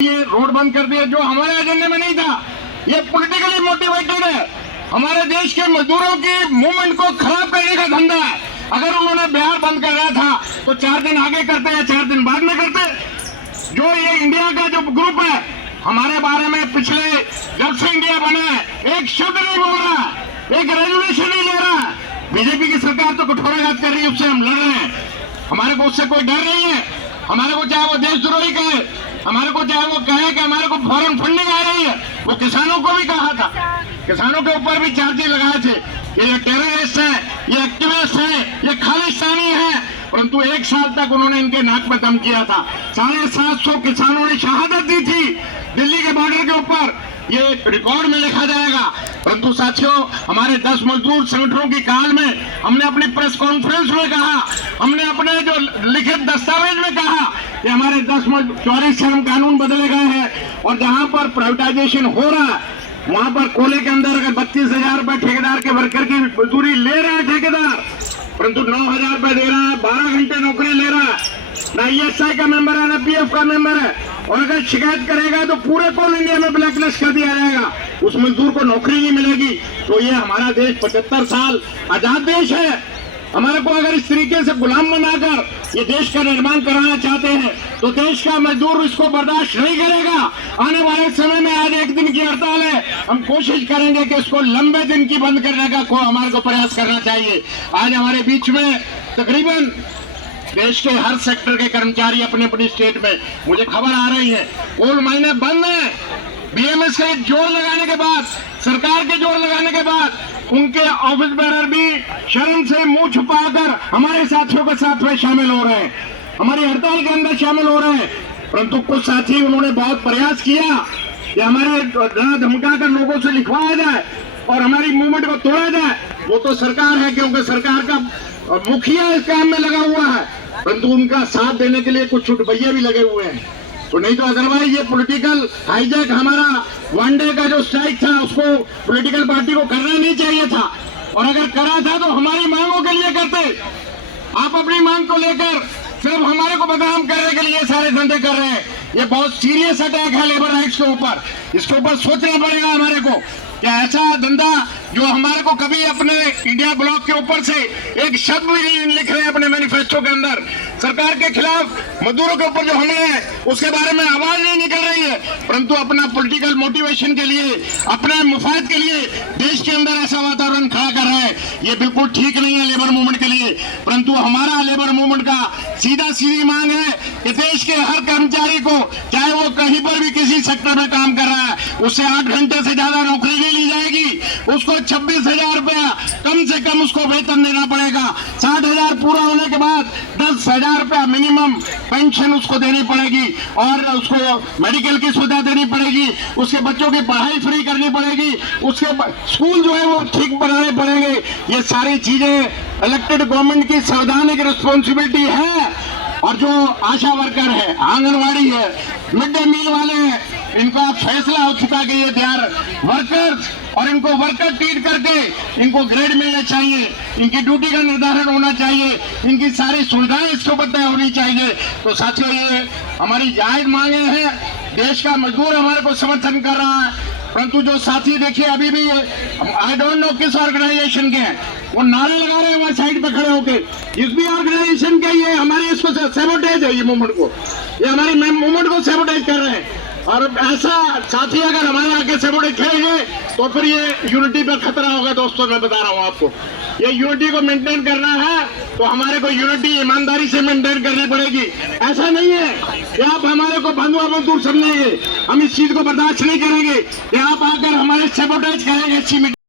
ये रोड बंद कर दिया जो हमारे एजेंडे में नहीं था। ये पॉलिटिकली मोटिवेटेड है। हमारे देश के मजदूरों की मूवमेंट को खराब करने का धंधा है। अगर उन्होंने बिहार बंद कर रहा था तो 4 दिन आगे करते या 4 दिन बाद में करते। जो ये इंडिया का जो ग्रुप है हमारे बारे में पिछले जब से इंडिया बना है एक शब्द नहीं बोल रहा, एक रेजोल्यूशन नहीं ले रहा। बीजेपी की सरकार तो कठोराघात कर रही है, उससे हम लड़ रहे हैं। हमारे को उससे कोई डर नहीं है। हमारे को चाहे वो देशद्रोही कहे, हमारे को चाहे वो कहे कि हमारे को फॉरेन फंडिंग आ रही है, वो किसानों को भी कहा था। किसानों के ऊपर भी चार्जेस लगाए थे कि ये टेररिस्ट है, ये एक्टिविस्ट है, ये खालिस्तानी है। परंतु 1 साल तक उन्होंने इनके नाक में दम किया था। 750 किसानों ने शहादत दी थी दिल्ली के बॉर्डर के ऊपर। ये रिकॉर्ड में लिखा जाएगा। परंतु साथियों, हमारे 10 मजदूर संगठनों की काल में हमने अपनी प्रेस कॉन्फ्रेंस में कहा, हमने अपने जो लिखित दस्तावेज में कहा कि हमारे 24 श्रम कानून बदले गए हैं और जहां पर प्राइवेटाइजेशन हो रहा है वहां पर कोले के अंदर अगर 32,000 रुपए ठेकेदार के वर्कर की मजदूरी ले रहा है ठेकेदार, परंतु 9,000 रुपए दे रहा है, 12 घंटे नौकरी ले रहा है, ना ESI का मेंबर है ना PF का मेंबर है। और अगर शिकायत करेगा तो पूरे कोल इंडिया में ब्लैकलिस्ट कर दिया जाएगा, उस मजदूर को नौकरी नहीं मिलेगी। तो ये हमारा देश 75 साल आजाद देश है। हमारे को अगर इस तरीके से गुलाम बनाकर ये देश का निर्माण कराना चाहते हैं तो देश का मजदूर इसको बर्दाश्त नहीं करेगा। आने वाले समय में आज 1 दिन की हड़ताल है, हम कोशिश करेंगे कि इसको लंबे दिन की बंद करने का हमारे को प्रयास करना चाहिए। आज हमारे बीच में तकरीबन देश के हर सेक्टर के कर्मचारी अपने अपनी स्टेट में, मुझे खबर आ रही है, कोल माइने बंद है। BMS के जोर लगाने के बाद, सरकार के जोर लगाने के बाद उनके ऑफिस बेरर भी शर्म से मुंह छुपाकर हमारे साथियों के साथ में शामिल हो रहे हैं, हमारी हड़ताल के अंदर शामिल हो रहे हैं। परंतु कुछ साथी उन्होंने बहुत प्रयास किया कि हमारे डरा धमका कर लोगों से लिखवाया जाए और हमारी मूवमेंट को तोड़ा जाए। वो तो सरकार है, क्योंकि सरकार का मुखिया इस काम में लगा हुआ है, परंतु उनका साथ देने के लिए कुछ छुटभैया भी लगे हुए हैं। तो नहीं तो अदरवाइज ये पॉलिटिकल हाईजैक हमारा 1 डे का जो स्ट्राइक था उसको पॉलिटिकल पार्टी को करना नहीं चाहिए था। और अगर करा था तो हमारी मांगों के लिए करते। आप अपनी मांग को लेकर सिर्फ हमारे को बदनाम करने के लिए सारे धंधे कर रहे हैं। ये बहुत सीरियस अटैक है लेबर राइट्स के ऊपर। इसके ऊपर सोचना पड़ेगा हमारे को कि ऐसा धंधा जो हमारे को कभी अपने इंडिया ब्लॉक के ऊपर से एक शब्द भी नहीं लिख रहे हैं अपने मैनिफेस्टो के अंदर। सरकार के खिलाफ मजदूरों के ऊपर जो हमले हैं उसके बारे में आवाज नहीं निकल रही है, परंतु अपना पॉलिटिकल मोटिवेशन के लिए, अपने मुफाद के लिए देश के अंदर ऐसा वातावरण खड़ा कर रहे हैं। ये बिल्कुल ठीक नहीं है लेबर मूवमेंट के लिए। परंतु हमारा लेबर मूवमेंट का सीधी मांग है कि देश के हर कर्मचारी को, चाहे वो कहीं पर भी किसी सेक्टर में काम कर रहा है, उससे 8 घंटे से ज्यादा नौकरी नहीं ली जाएगी। उसको 26,000 रुपया कम से कम उसको वेतन देना पड़ेगा। 60,000 पूरा होने के बाद 10,000 रुपया मिनिमम पेंशन उसको देनी पड़ेगी और उसको मेडिकल की सुविधा देनी पड़ेगी। उसके बच्चों की पढ़ाई फ्री करनी पड़ेगी। उसके स्कूल जो है वो ठीक बनाने पड़ेंगे। ये सारी चीजें इलेक्टेड गवर्नमेंट की संवैधानिक रिस्पॉन्सिबिलिटी है। और जो आशा वर्कर है, आंगनवाड़ी है, मिड डे मील वाले हैं, इनका फैसला हो चुका कि ये दे आर वर्कर्स और इनको वर्कर ट्रीट करके इनको ग्रेड मिलना चाहिए, इनकी ड्यूटी का निर्धारण होना चाहिए, इनकी सारी सुविधाएं इसके ऊपर तय होनी चाहिए। तो साथियों, ये हमारी जायज मांगे हैं। देश का मजदूर हमारे को समर्थन कर रहा है, परंतु जो साथी देखिए अभी भी आई डोंट नो किस ऑर्गेनाइजेशन के हैं, वो नारे लगा रहे हैं वहां साइड पे खड़े होके, इस भी ऑर्गेनाइजेशन के। ये हमारे इसको सैबोटेज है, ये मूवमेंट को, ये हमारी मूवमेंट को सैबोटेज कर रहे हैं। और ऐसा साथी अगर हमारे आगे सैबोटेज करेंगे तो फिर ये यूनिटी पर खतरा होगा। दोस्तों, मैं बता रहा हूँ आपको, ये यूनिटी को मेंटेन करना है तो हमारे को यूनिटी ईमानदारी से मेंटेन करनी पड़ेगी। ऐसा नहीं है कि आप हमारे को बंधुआ मजदूर समझेंगे, हम इस चीज को बर्दाश्त नहीं करेंगे कि आप आकर हमारे सैबोटेज करेंगे।